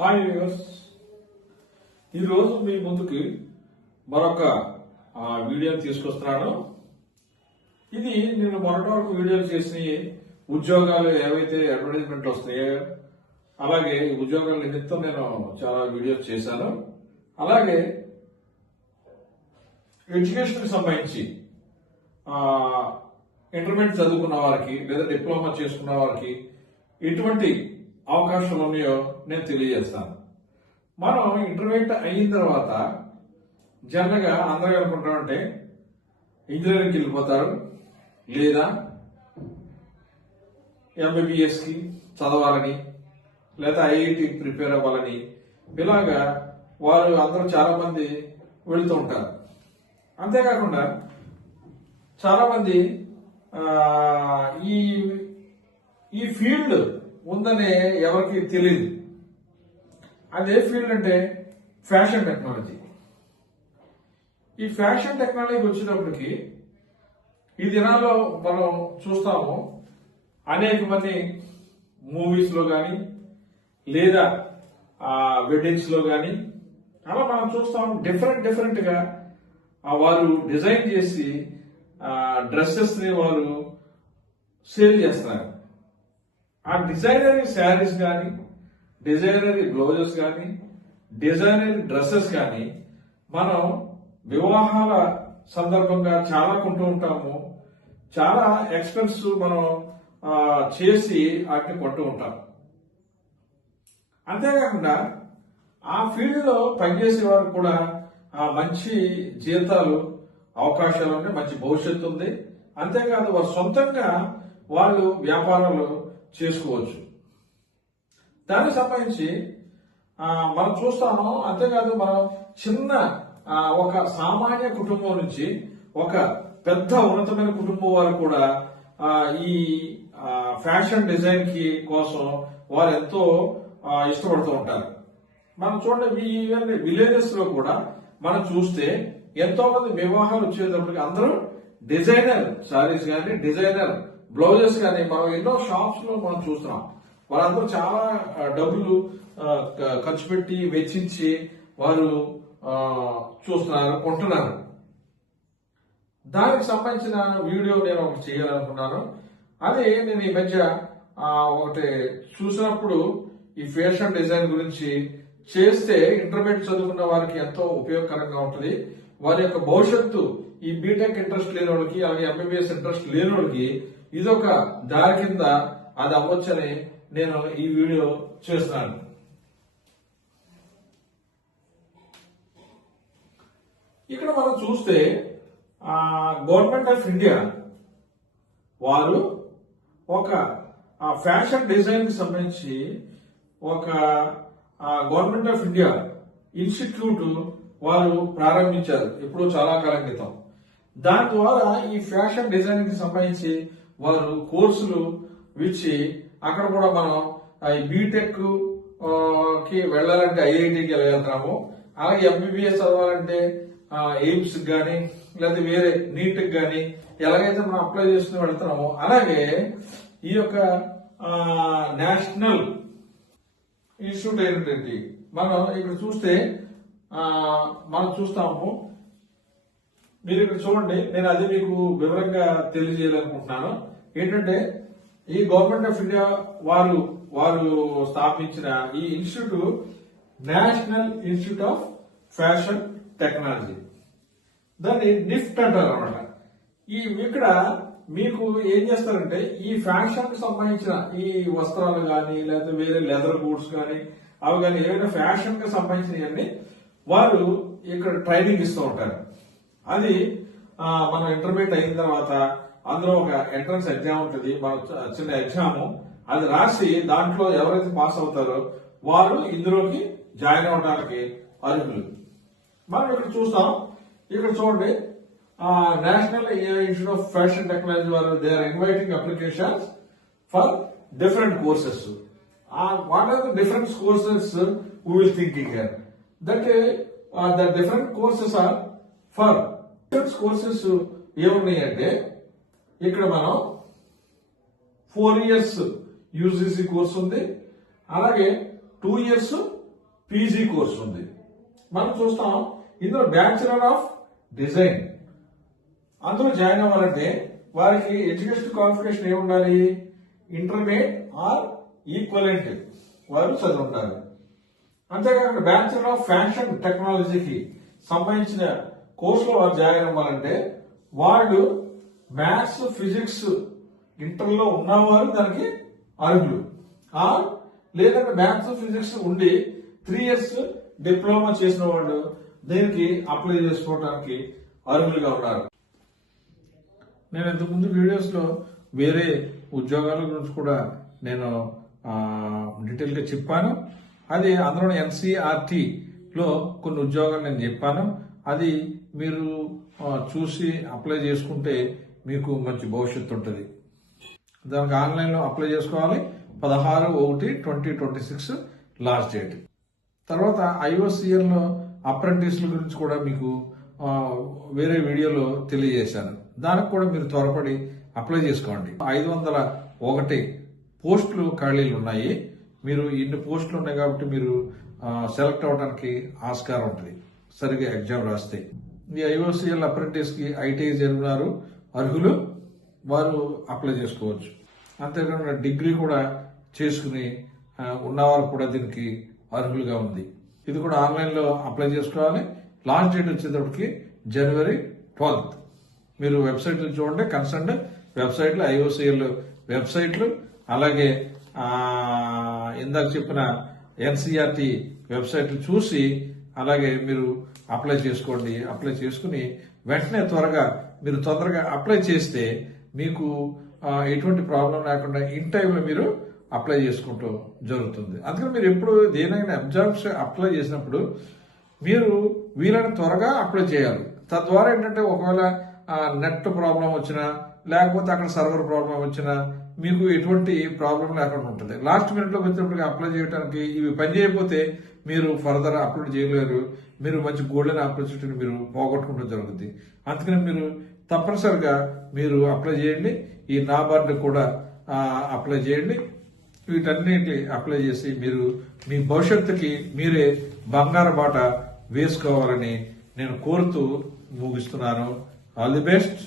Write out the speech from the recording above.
Hi viewers, ఈరోజు మీ ముందుకి మరొక వీడియోని తీసుకొస్తున్నాను. ఇది నేను మొన్నటి వరకు వీడియోలు చేసి ఉద్యోగాలు ఏవైతే అడ్వర్టైజ్మెంట్లు వస్తాయో అలాగే ఉద్యోగాల నిమిత్తం నేను చాలా వీడియోస్ చేశాను. అలాగే ఎడ్యుకేషన్కి సంబంధించి ఇంటర్మీడియట్ చదువుకున్న వారికి లేదా డిప్లొమా చేసుకున్న వారికి ఎటువంటి అవకాశాలు ఉన్నాయో నేను తెలియజేస్తాను. మనం ఇంటర్మీడియట్ అయిన తర్వాత జనరల్గా అందరూ అనుకుంటామంటే ఇంజనీరింగ్కి వెళ్ళిపోతారు లేదా ఎంబీబీఎస్కి చదవాలని లేదా ఐఐటి ప్రిపేర్ అవ్వాలని ఇలాగా వారు అందరూ చాలా మంది వెళుతూ ఉంటారు. అంతేకాకుండా చాలా మంది ఈ ఫీల్డ్ ఉందనే ఎవరికి తెలియదు. అదే ఫీల్డ్ అంటే ఫ్యాషన్ టెక్నాలజీ. ఈ ఫ్యాషన్ టెక్నాలజీకి వచ్చేటప్పటికి ఈ దినాల్లో మనం చూస్తాము, అనేక మంది మూవీస్ లో కానీ లేదా వెడ్డింగ్స్ లో కానీ అలా మనం చూస్తాం డిఫరెంట్ గా వారు డిజైన్ చేసి డ్రెస్సెస్ ని వారు సేల్ చేస్తారు. ఆ డిజైనరీ శారీస్ కానీ డిజైనరీ బ్లౌజెస్ కానీ డిజైనరీ డ్రెస్సెస్ కానీ మనం వివాహాల సందర్భంగా చాలా కొంటూ ఉంటాము. చాలా ఎక్స్పెన్స్ మనం చేసి వాటిని కొంటూ ఉంటాం. అంతేకాకుండా ఆ ఫీల్డ్ లో పనిచేసే వారు కూడా మంచి జీతాలు అవకాశాలు ఉన్నాయి, మంచి భవిష్యత్తు ఉంది. అంతేకాదు వారు సొంతంగా వాళ్ళు వ్యాపారాలు చేసుకోవచ్చు. దానికి సంబంధించి మనం చూస్తాము. అంతేకాదు మనం చిన్న ఒక సామాన్య కుటుంబం నుంచి ఒక పెద్ద ఉన్నతమైన కుటుంబం వారు కూడా ఈ ఫ్యాషన్ డిజైన్ కి కోసం వారు ఎంతో ఇష్టపడుతూ ఉంటారు. మనం చూడండి, ఈవెన్ విలేజెస్ లో కూడా మనం చూస్తే ఎంతో మంది వివాహాలు వచ్చేటప్పటికి అందరూ డిజైనర్ సారీస్ కానీ డిజైనర్ బ్లౌజెస్ కానీ మనం ఎన్నో షాప్స్ లో మనం చూస్తున్నాం. వాళ్ళందరూ చాలా డబ్బులు ఖర్చు పెట్టి వెచ్చించి వారు చూస్తున్నారు, కొంటున్నారు. దానికి సంబంధించిన వీడియో నేను ఒకటి చేయాలనుకున్నాను. అది నేను ఈ మధ్య ఒకటి చూసినప్పుడు ఈ ఫ్యాషన్ డిజైన్ గురించి చేస్తే ఇంటర్మీడియట్ చదువుకున్న వారికి ఎంతో ఉపయోగకరంగా ఉంటుంది. వారి యొక్క భవిష్యత్తు ఈ బీటెక్ ఇంట్రెస్ట్ లేని వాళ్ళకి అలాగే ఎంబీబీఎస్ ఇంట్రెస్ట్ లేని వాళ్ళకి ఇదొక దారి కింద అది అవ్వచ్చని నేను ఈ వీడియో చేస్తున్నాను. ఇక్కడ మనం చూస్తే గవర్నమెంట్ ఆఫ్ ఇండియా వారు ఒక ఫ్యాషన్ డిజైన్ కి సంబంధించి ఒక గవర్నమెంట్ ఆఫ్ ఇండియా ఇన్స్టిట్యూట్ వారు ప్రారంభించారు ఎప్పుడో చాలా కాలం క్రితం. దాని ద్వారా ఈ ఫ్యాషన్ డిజైన్ కి సంబంధించి వారు కోర్సులు ఇచ్చి అక్కడ కూడా మనం ఈ బీటెక్ కి వెళ్ళాలంటే ఐఐటికి వెళ్ళగలుగుతాము. అలాగే ఎంబీబీఎస్ చదవాలంటే ఎయిమ్స్ కానీ లేదా వేరే నీట్ కానీ ఎలాగైతే మనం అప్లై చేసుకుని వెళ్తున్నామో అలాగే ఈ యొక్క నేషనల్ ఇన్స్టిట్యూట్ అయినటువంటి మనం ఇక్కడ చూస్తే మనం చూస్తాము. మీరు ఇక్కడ చూడండి, నేను అదే మీకు వివరంగా తెలియజేయాలనుకుంటున్నాను. ఏంటంటే ఈ గవర్నమెంట్ ఆఫ్ ఇండియా వారు స్థాపించిన ఈ institute national Institute of Fashion technology, దాన్ని నిఫ్ట్ అంటారు అనమాట. ఇక్కడ మీకు ఏం చేస్తారంటే ఈ ఫ్యాషన్ కు సంబంధించిన ఈ వస్త్రాలు కానీ లేదా వేరే లెదర్ గూడ్స్ కానీ అవి కానీ ఏవైనా ఫ్యాషన్ కి సంబంధించినవన్నీ వారు ఇక్కడ ట్రైనింగ్ ఇస్తూ ఉంటారు. అది మనం ఇంటర్మీడియట్ అయిన తర్వాత అందులో ఒక ఎంట్రన్స్ ఎగ్జామ్ ఉంటుంది, మన చిన్న ఎగ్జామ్. అది రాసి దాంట్లో ఎవరైతే పాస్ అవుతారో వారు ఇందులోకి జాయిన్ అవడానికి అర్హులు. మనం ఇక్కడ చూస్తాం. ఇక్కడ చూడండి, National Institute of Fashion Technology వారు they are inviting applications for different courses. What are the different courses we will thinking here that the different courses are for different courses ఏమున్నాయంటే ఇక్కడ మనం 4 years యూజీసీ కోర్స్ ఉంది, అలాగే 2 years PG course ఉంది. మనం చూస్తాం ఇందులో బ్యాచులర్ ఆఫ్ డిజైన్. అందులో జాయిన్ అవ్వాలంటే వారికి ఎడ్యుకేషన్ క్వాలిఫికేషన్ ఏమి ఉండాలి? ఇంటర్మీడియట్ ఆర్ ఈక్వలెంట్ వారు చదివి ఉండాలి. అంతేకాకుండా బ్యాచులర్ ఆఫ్ ఫ్యాషన్ టెక్నాలజీకి సంబంధించిన కోర్సులో వారు జాయిన్ అవ్వాలంటే వాళ్ళు మ్యాథ్స్ ఫిజిక్స్ ఇంటర్లో ఉన్నవారు దానికి అర్హులు. లేదంటే మ్యాథ్స్ ఫిజిక్స్ ఉండి 3 years డిప్లొమా చేసిన వాళ్ళు దీనికి అప్లై చేసుకోవడానికి అర్హులుగా ఉన్నారు. నేను ఇంతకుముందు వీడియోస్ లో వేరే ఉద్యోగాల గురించి కూడా నేను డీటెయిల్ గా చెప్పాను. అది అందులో ఎన్సీఆర్టీ లో కొన్ని ఉద్యోగాలు నేను చెప్పాను. అది మీరు చూసి అప్లై చేసుకుంటే మీకు మంచి భవిష్యత్తు ఉంటుంది. దానికి ఆన్లైన్ లో అప్లై చేసుకోవాలి. 16/1/2026 లాస్ట్ డేట్. తర్వాత IOCL లో అప్రెంటిస్ల గురించి కూడా మీకు వేరే వీడియోలో తెలియజేశాను. దానికి కూడా మీరు త్వరపడి అప్లై చేసుకోండి. 501 పోస్టులు ఖాళీలు ఉన్నాయి. మీరు ఇన్ని పోస్టులు ఉన్నాయి కాబట్టి మీరు సెలెక్ట్ అవడానికి ఆస్కారం ఉంటుంది సరిగా ఎగ్జామ్ రాస్తే. ఈ IOCL అప్రెంటిస్ కి ITI జరిగినారు అర్హులు, వారు అప్లై చేసుకోవచ్చు. అంతేకాకుండా డిగ్రీ కూడా చేసుకుని ఉన్నవారు కూడా దీనికి అర్హులుగా ఉంది. ఇది కూడా ఆన్లైన్ లో అప్లై చేసుకోవాలి. లాస్ట్ డేట్ వచ్చేటప్పటికి January 12th. మీరు వెబ్సైట్లు చూడండి, కన్సర్న్ వెబ్సైట్లు, IOCL వెబ్సైట్లు, అలాగే ఇందాక చెప్పిన NCERT వెబ్సైట్లు చూసి అలాగే మీరు అప్లై చేసుకోండి. అప్లై చేసుకుని వెంటనే మీరు తొందరగా అప్లై చేస్తే మీకు ఎటువంటి ప్రాబ్లం లేకుండా ఇన్ టైంలో మీరు అప్లై చేసుకుంటూ జరుగుతుంది. అందుకని మీరు ఎప్పుడు దేనైనా ఎగ్జామ్స్ అప్లై చేసినప్పుడు మీరు వీలైన త్వరగా అప్లై చేయాలి. తద్వారా ఏంటంటే ఒకవేళ నెట్ ప్రాబ్లం వచ్చినా లేకపోతే అక్కడ సర్వర్ ప్రాబ్లం వచ్చినా మీకు ఎటువంటి ప్రాబ్లం లేకుండా ఉంటుంది. లాస్ట్ మినిట్ లో వచ్చినప్పటికీ అప్లై చేయడానికి ఇవి పని చేయకపోతే మీరు ఫర్దర్ అప్లోడ్ చేయలేరు. మీరు మంచి గోల్డెన్ ఆపర్చునిటీని మీరు పోగొట్టుకుంటూ జరుగుతుంది. అందుకని మీరు తప్పనిసరిగా మీరు అప్లై చేయండి. ఈ నాబార్డు కూడా అప్లై చేయండి. వీటన్నిటి అప్లై చేసి మీరు మీ భవిష్యత్తుకి మీరే బంగారు బాట వేసుకోవాలని నేను కోరుతూ ముగిస్తున్నాను. All the best.